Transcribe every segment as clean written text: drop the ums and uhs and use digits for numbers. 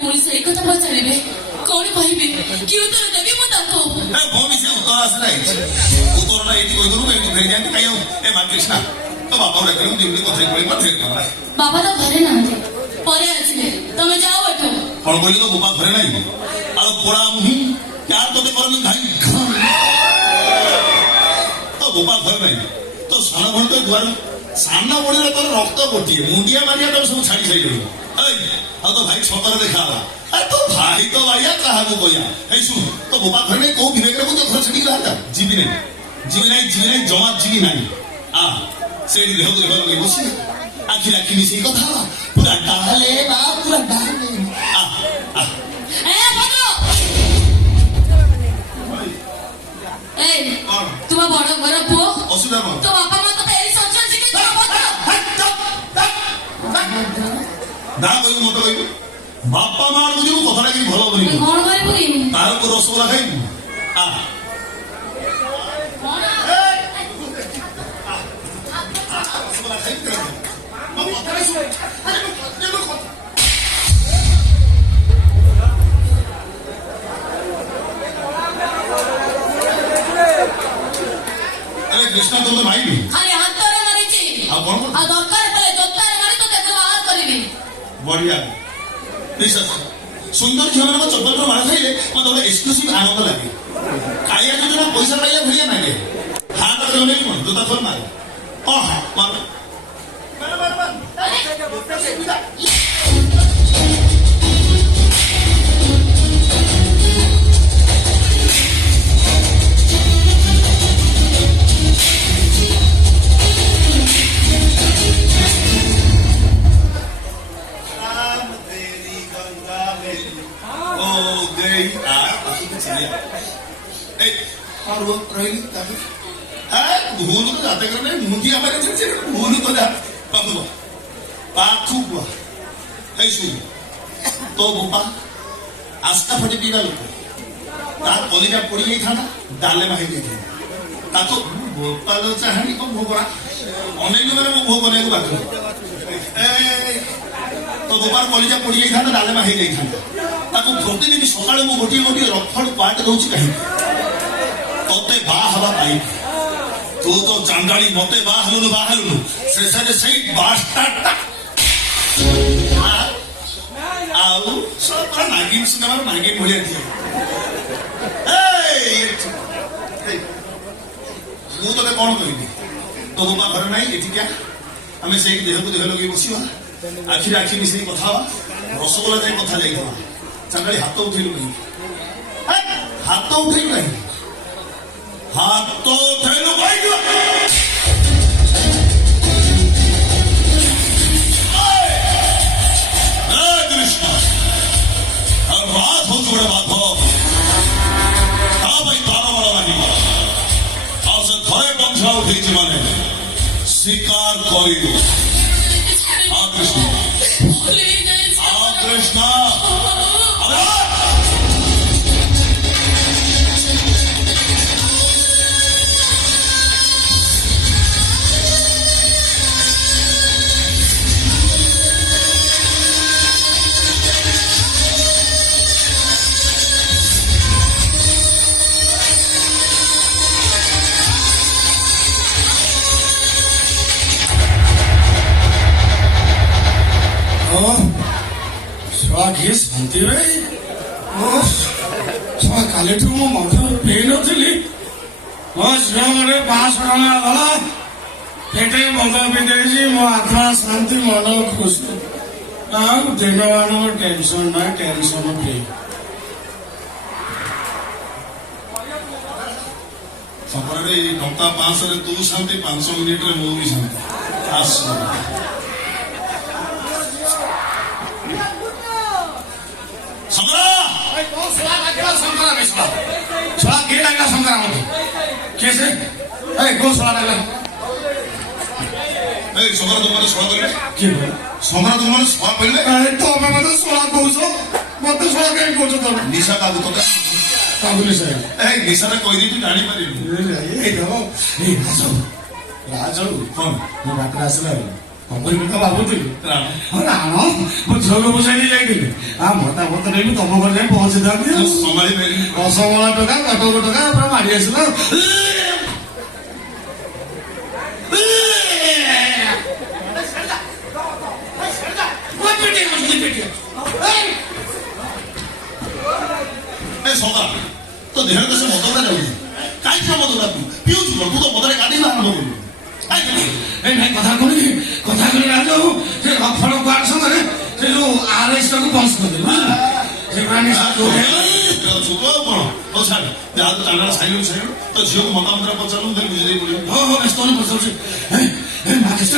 ମଣିଷ ଏ କଥା ପଚାରିବେ କଣ କହିବେ କି ଉତ୍ତର ଦେବି ମୁଁ ତାଙ୍କୁ ଉତ୍ତର ଆସେ ନାହିଁ ଉତ୍ତରଟା ଏଇଠି କହିଦେଲୁ ଏଇଠି ଫେରି ଯାଆନ୍ତି କାହିଁ ଏ ମା କୃଷ୍ଣା ତ ବାପା ଡାକିଲୁ ଯେମିତି କଥା କହିବା ବାବା ତ ଘରେ ନାହାନ୍ତି ପରେ ଆସିଲେ ତମେ ଯାଅ ଏଠୁ କଣ କହିଲୁ ତ ବୋପା ଘରେ ନାହିଁ ଆଉ ପୋড়ା ମୁହିଁ ପ୍ୟାର ତତେ କରମି ଭାଇ ତ ବୋପା ଘରେ ନାହିଁ ତ ସାନ ଭଣୀ ତ ଦୁଆର ସାନ ଭଣୀର ତୋର ରକ୍ତ ଗୋଟିଏ ମୁଣ୍ଡିଆ ମାରିଆ ତମେ ସବୁ ଛାଡ଼ି ସାରିଲୁ ଆଉ ତ ଭାଇ ସତରେ ଦେଖା ହେଲା ତ ଭାଇ ତ ଭାଇଆ କାହାକୁ କହିଆ ଏଇ ଶୁଣ ତ ବୋପା ଘରେ ନାହିଁ କୋଉ ବିବେକରେ ମୁଁ ତ ଘର ଛାଡ଼ିକି ବାହାରିଲା ଯିବି ନାହିଁ ଜମା ଯିବି ନାହିଁ ସେଇଠି ଦେହ ଦେହ ଲଗେଇ ବସି ଆଖି ଆଖି ମିଶେଇ କଥା ପୁରା ଡାଲେ ନା ପୁରା ଡାଲେ ତୁମ ବଡ ଘର ପୁଅ ଅସୁବିଧା କଣ ତୋ ବାପା ମା ତତେ ଏଇ ସଂସାର ଶିଖେଇ ନା କହିବୁ ମତେ କହିବୁ ବାପା ମା ବୁଝିବୁ କଥାଟା କିଛି ଭଲ ହବନି କଣ କରିବୁ କି ତାର ରସଗୋଲା ଖାଇବୁ କୃଷ୍ଣା ତମେ ମାଇବି ଖାଲି ହାତରେ ମାରିଛି ଆଉ କଣ ଆଉ ଦରକାର ପଡେ ଦୋତାରେ ମାରି ତ ତାକୁ ବାହାର କରିବି ବଢିଆ ସୁନ୍ଦର ଝିଅମାନଙ୍କ ଚପଲର ମାଳ ଖାଇଲେ ମତେ ଗୋଟେ ଏକ୍ସକ୍ଲୁସିଭ ଆନନ୍ଦ ଲାଗେ ଖାଇବା ଯୋଜନା ପଇସା ପାଇଲା ଭଳିଆ ଲାଗେ ହାତ ନେଇ କଣ ଜୋତା ଥର ମାରେ भूल तो जाते करने मुंडिया मारे चलते भूल तो जा पाखु पाखु बुआ है सुन तो बुपा आस्था फटे पीला लोग तार कलिजा पड़ी गई था ना डाले माही गई थी ताको बुपा लो चाहनी को भोगरा अनेक लोग ने भोग बने को बात तो बुपार कलिजा पड़ी गई था ना डाले माही गई था ताको प्रतिदिन सकाळे मु गोटी गोटी रफड़ पाट दउची कहीं तोते बा हवा पाई तू तो चांडाली मते बाहलुनु शेषे से बास्टार्ड आउ सब नागिन सिनेमा नागिन भलिया थी ମୁଁ ତତେ କଣ କହିବି ତୋ ବୋପା ଘରେ ନାହିଁ ଏଠି क्या ଆମେ ସେଇଠି ଦେହକୁ ଦେହ ଲଗେଇ ବସିବା ଆଖିରେ ଆଖି ମିଶେଇ କଥା ହବା ରସଗୋଲା ଯାଇ କଥା ଯାଇଥିବା ଚାଙ୍ଗାଳି ହାତ ଉଠେଇଲୁ ନାହିଁ ହାତ ଉଠେଇଲୁ ନାହିଁ हाथ तो उठेलो भाई कृष्ण रात हो जोड़े बात हो भाई तार बड़ा लगे आज घरे बंधा उठे माने शिकार कर कृष्ण कृष्ण शांति काली मु मध पी नी मो झील मैंने 500 टका गला पेटे मद पी दे मो आत्मा शांति मन खुशी दिन मान टेंशन ना टेंशन फ्री सपरे टंका 500 तू शांति 500 मिनिट मु भी शांति କୋଉ ଶଳା ଲାଗିଲା এই সমাজ তোমার সভা করবে কি বলে সমাজ তোমার সভা করবে ତମେ ମତେ ଶଳା କହୁଛ ମତେ ଶଳା କାହିଁ କହୁଛ ତମେ নিশা কাকু তোকে କାବୁଲି ସାହେବ এই নিশাটা কই দিয়ে তুই জানি পারিবি ଏଇ ଦେଖ ଏଇ ରାଜ কোন ମୋ ବାଟରେ ଆସିଲା କଣ କରିବି ତ ଭାବୁଥିଲି রাম ରାଣ ମୋ ଝିଅକୁ ବସାଇ ଯାଇଥିଲି ମତା ମତ ନେଇକି ତମ ଘରେ ଯାଇ ପହଞ୍ଚିଥାନ୍ତି ଆଉ সমালি পারি ରସମଳା ଟଙ୍କା କଟକ ଟଙ୍କା ପୁରା ମାଡ଼ି ଆସିଲା এই সকা তো দেহের কাছে মদটা যাଉଛି কাইছে মদটা তু পিউଛୁ ତୁ ତ ମଦରେ ଗାଧେଇବା ଆରମ୍ଭ କରିବୁ এই ଭାଇ କଥା କଲି ରାଜ ସେ ରଫଳ କୁଆଡ ସମୟରେ ସେ ଯୋଉ ଆରଏସ୍ ଟାକୁ ବନ୍ଦ କରିଦେଲୁ ସେ ପ୍ରାଣୀ ଛୁପ କଣ ହଉ ଛାଡ ଯାହା ତ ଚାଲଣା ସାଇଲୁ ତ ଝିଅକୁ ମତାମତ ପଚାରିଲୁ ତାକୁ ବୁଝେଇ ଦେଇ ପଡିବ ହଁ ବ୍ୟସ୍ତ ହନି ପଚାରୁଛି ମା କୃଷ୍ଣ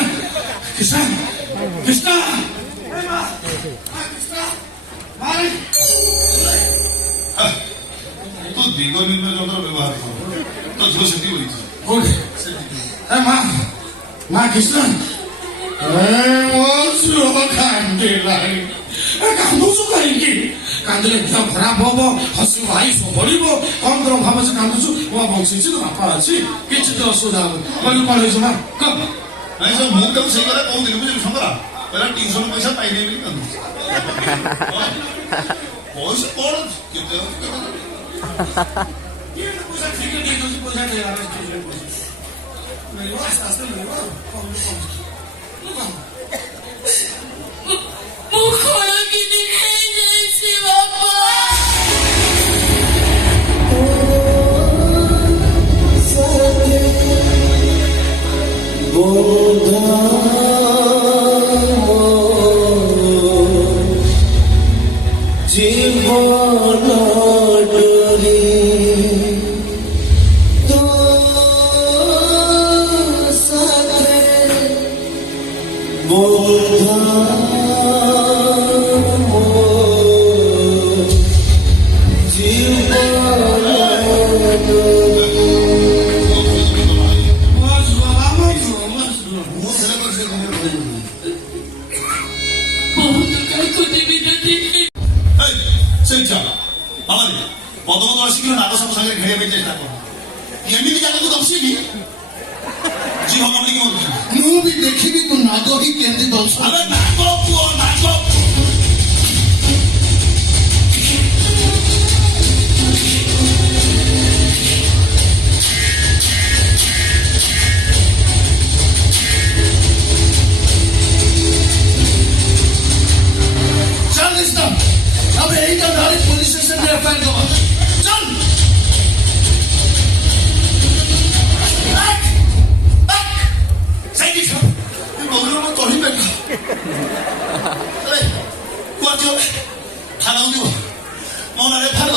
କୃଷ୍ଣ କୃଷ୍ଣ ତୁ ଦିଗ ନିର୍ଣ୍ଣୟ ଯନ୍ତ୍ର ବ୍ୟବହାର କର ତ ଝିଅ ସେଠି ବଇଛି କୋଉଠି ମା କୃଷ୍ଣ ମୋ ଝିଅ କାନ୍ଦିଲାଣି କାନ୍ଦୁଛୁ କାହିଁକି କାନ୍ଦିଲେ ଦେହ ଖରାପ ହବ ହସିବ ଆୟୁଷ ବଢିବ କଣ ତୋର ଭାବୁଛୁ କାନ୍ଦୁଛୁ ମୋ ବଞ୍ଚିଛି ତ ବାପା ଅଛି କିଛି ତ ଅସୁବିଧା ହବନି କହିଲୁ କଣ ହେଇଛୁ ମା କହ ନାଇଁ ସାର୍ ମୁଁ ତାକୁ ସେଇ କଥା କହୁଥିଲି ବୁଝିଲୁ ଶଙ୍କରା କହିଲା ଟିଉସନ ପଇସା ପାଇନେଇ ବୋଲି କାନ୍ଦୁଛି ପଇସା କଣ କେତେ ପଇସା ଠିକ ଦେଇଦେଉଛି ପଇସା ମିଳିବ ଆସ୍ତେ ଆସ୍ତେ ମିଳିବ ମୁଁ କଣ କିଣି ହେଇଯାଇଛି ବାପା ପଦମତ ଆସିକି ନାଗ ସବୁ ସାଙ୍ଗରେ ଘେରିବା ପାଇଁ ଚେଷ୍ଟା କର ଏମିତି ଜାଗାକୁ ଦର୍ଶିନି ଝିଅ କମି ମୁଁ ବି ଦେଖିବି ତୁ ନାଗ ହିଁ କେମିତି ଦର୍ଶ ଆରେ ନାଗ ପୁଅ ନାଗ ଚାଲ ନିଶ୍ଚୟ ଆମେ ଏଇଟା ଧରି ପୋଲିସ ଷ୍ଟେସନରେ ଏଫଆଇଆର ଦେବା ଚାଲ ସେଇଠି ଗୌରବ କହିବେ କୁହାଯିବ ଥାନାକୁ ଯିବ ମୋ ନାଁରେ ଫାର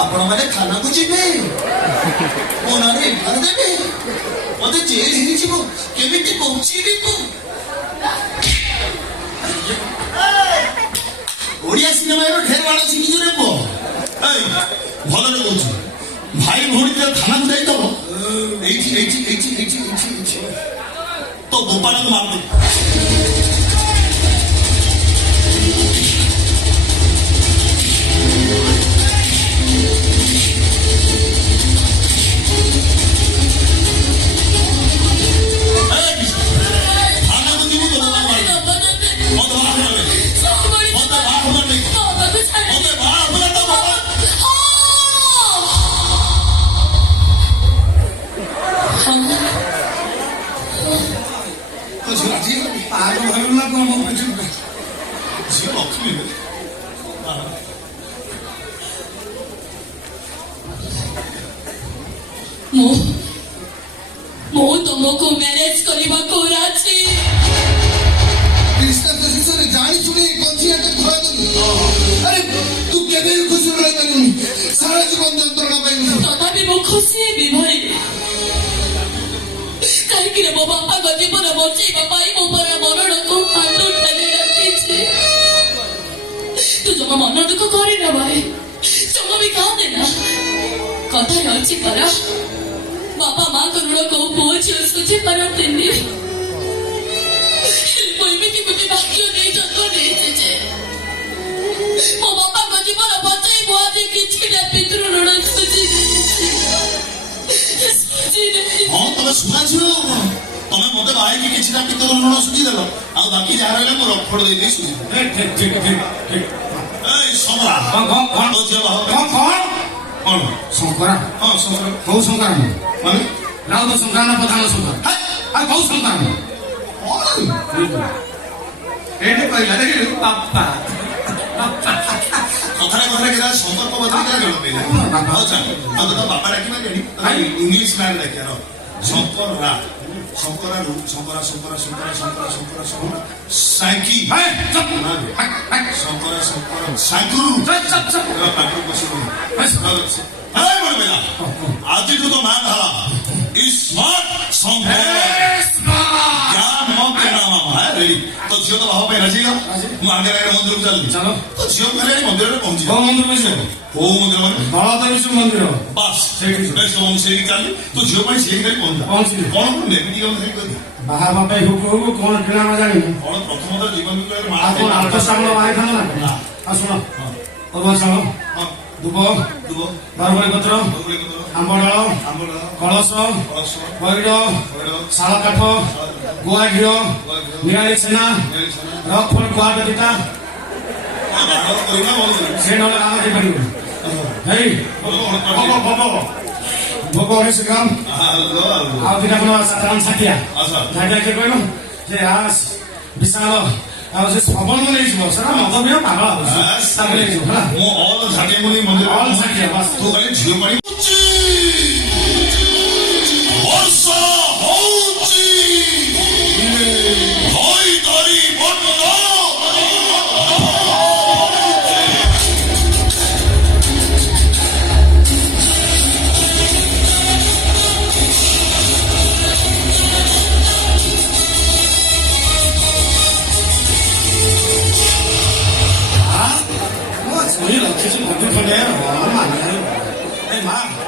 ଆପଣମାନେ ଥାନାକୁ ଯିବେ ମୋ ନାଁରେ ଏଫଆଇଆର ଦେବେ ମତେ ଜେଲ ହେଇଯିବ କେମିତି ବଞ୍ଚିବି ମୁଁ ଓଡ଼ିଆ ସିନେମାର ଢେର ବାଣ ଶିଖିଛୁ ରେ ପୁଅ ଭଲରେ କହୁଛୁ ଭାଇ ଭଉଣୀ ଥାନାକୁ ଯାଇଦବ ଏଇଠି ଏଇଠି ଏଇଠି ଏଇଠି ଏଇଠି ଏଇଠି ତ ଗୋପାଳକୁ ମାରିଦେ ଥାନାକୁ ଯିବୁ ତ ବାବା ମାରିଦେ ମତେ ବାହା ମାରିଦେ ମତେ ବାହା ମାରିଦେ ମତେ ବାହା ମାରିଦେ ବାବା ତ ଝିଅ ରାଜି ହେଇଗଲି ପାଗ ଭଲ ନା କଣ ମୋ ପେଟ ଝିଅ ଲକ୍ଷ୍ମୀ ମୁଁ ତମକୁ ମ୍ୟାରେଜ କରିବାକୁ ରାଜି କୃଷ୍ଣ ଶେଷରେ ଜାଣି ଶୁଣି ବଞ୍ଚିଆଟେ ଧରା ଦେଲୁ ଆରେ ତୁ କେବେ ବି ଖୁସି ରହିପାରିବୁନି ସାରା ଜୀବନ ଯନ୍ତ୍ରଣା ପାଇବୁ ତଥାପି ମୁଁ ଖୁସି ହେବି ଭାଇ କାହିଁକି ନା ମୋ ବାପାଙ୍କ ଜୀବନ ବଞ୍ଚେଇବା ପାଇଁ ମୋ ପରା ମରଣକୁ ହାତ ଉଠାଇ ଡାକିଛି ତୁ ଜମା ମନ ଦୁଃଖ କରିନା ଭାଇ ଜମା ବି କାନ୍ଦେ ନା ମୁଁ ତତେ ବାହା ହେବି ଭାଇ ତୁ ଝିଅ ରାଜି ହେବୁ ପାଗ ଭଲ ନା କଣ ମୋ ପେଟ ମୋ ବାପା କହିଲେ କଥାରେ ଅଛି ପରା ବାପା ମାଙ୍କ ଋଣ କୋଉ ପୁଅ ଝିଅ ସୁଝି ପାରନ୍ତିନି ମୁଁ ଏମିତି ଗୋଟେ ଭାଗ୍ୟ ନେଇ ଜନ୍ମ ନେଇଛି ଯେ ମୋ ବାପାଙ୍କ ଜୀବନ ବଞ୍ଚାଇ ମୋ ଆଜି କିଛିଟା ପିତୃ ଋଣ ସୁଝି ଦେଇଛି ହଁ ତମେ ଶୁଣାଛୁ ତମେ ମତେ ବାହାଇକି କିଛିଟା ପିତର ଋଣ ସୁଝିଦେଲ ଆଉ ବାକି ଯାହା ରହିଲା ମୁଁ ରଖଡ଼ ଦେଇଦେଇ ସୁଝିବି ଏଇ ସମରା ତୋ ଝିଅ ବାହା କଣ ଶଙ୍କରା ହଁ ସମରା କୋଉ ଶଙ୍କରା ମାନେ ରାଉତ ଶଙ୍କରା ନା ପ୍ରଧାନ ଶଙ୍କରା ଆଉ କୋଉ ଶଙ୍କରା ଏଇଠି କହିଲା ଦେଖିଲୁ ବାପା କଥାରେ କେତେ ସମ୍ପର୍କ ବଦଳି କେତେ ଜଣ ପାଇଲା ହଉ ଚାଲ ଆଉ ତ ବାପା ଡାକିବା କେଣି ଇଂଲିଶ ନାଁରେ ଡାକିବାର ଶଙ୍କରା ଶଙ୍କରାରୁ ଶଙ୍କରା ଶଙ୍କରା ଶଙ୍କରା ଶଙ୍କରା ଶଙ୍କରା ଶଙ୍କରା ସାଇକି ଶଙ୍କରା ଶଙ୍କରା ସାଇକୁରୁ ପାଖରୁ ବସିବ ଆଜିଠୁ ତ ନାଁ ହେଲା ସ୍ମାର୍ଟ ତ ଝିଅ ତ ବାହା ପାଇଁ ରାଜିଗଲା ମୁଁ ଆଗରେ ମନ୍ଦିରକୁ ଚାଲିଲି ତ ଝିଅ କହିଲେ ମନ୍ଦିରରେ ପହଞ୍ଚିବ କୋଉ ମନ୍ଦିର ମିଶିବ କୋଉ ମନ୍ଦିର ମାନେ ବଳଦ ବିଷ୍ଣୁ ମନ୍ଦିର ବାସ୍ ସେଇଠି ସେଇଠି ଚାଲିଲି ତ ଝିଅ ପାଇଁ ସେଇଠି ଖାଲି ପହଞ୍ଚିଲି କଣ ନେବି ଟିକେ ସେଇଠି କହିଲି ବାହା ହେବା ପାଇଁ ହୁକୁ ହୁକୁ କଣ କିଣା ନ ଜାଣିବୁ କଣ ପ୍ରଥମତଃ ଜୀବନ ବିଷୟରେ ଆଉ କଣ ଆଠ ଶ୍ରାବଣ ବାହା ହେଇଥାନ୍ତା ନା ଆଉ ଶୁଣ ଅରୁଆ ଚାଉଳ ଦୁବ ବରବଳି ପତ୍ର ଆମ୍ବଡାଳ କଳସ ବୈଡ଼ ଶାଳ କାଠ ଗୁଆ ଘିଅ ନିଆଳି ଛେନା ରଫଳ ଗୁଆଟ ଦିଟା ସେ ନହେଲେ କାମ ଦେଇପାରିବ ହେଇ ଭୋଗ 19 ଗ୍ରାମ ଆଉ ଦିଟା କଣ ଷାଠିଆ ଷାଠିଆ କିଏ କହିଲ ଯେ ବିଶାଳ ଆଉ ସେ ସବଳ ନେଇଯିବ ସେଟା ମଦ ପିଅ ପାଗଳ ତାକୁ ନେଇଯିବ ହେଲା ମୁଁ ଅଲ ଝାଟିଆ ମୁନି ମନ୍ଦିର ଅଲ ଷାଠିଆ ବାସ୍ ତୁ ଖାଲି ଝିଅ ପାଣି ବର୍ଷା ହଉଛି ହଇ ଧରି ବନ୍ଦ 저희 럭키지 못할 거네요. 얼마 안 돼요. 마.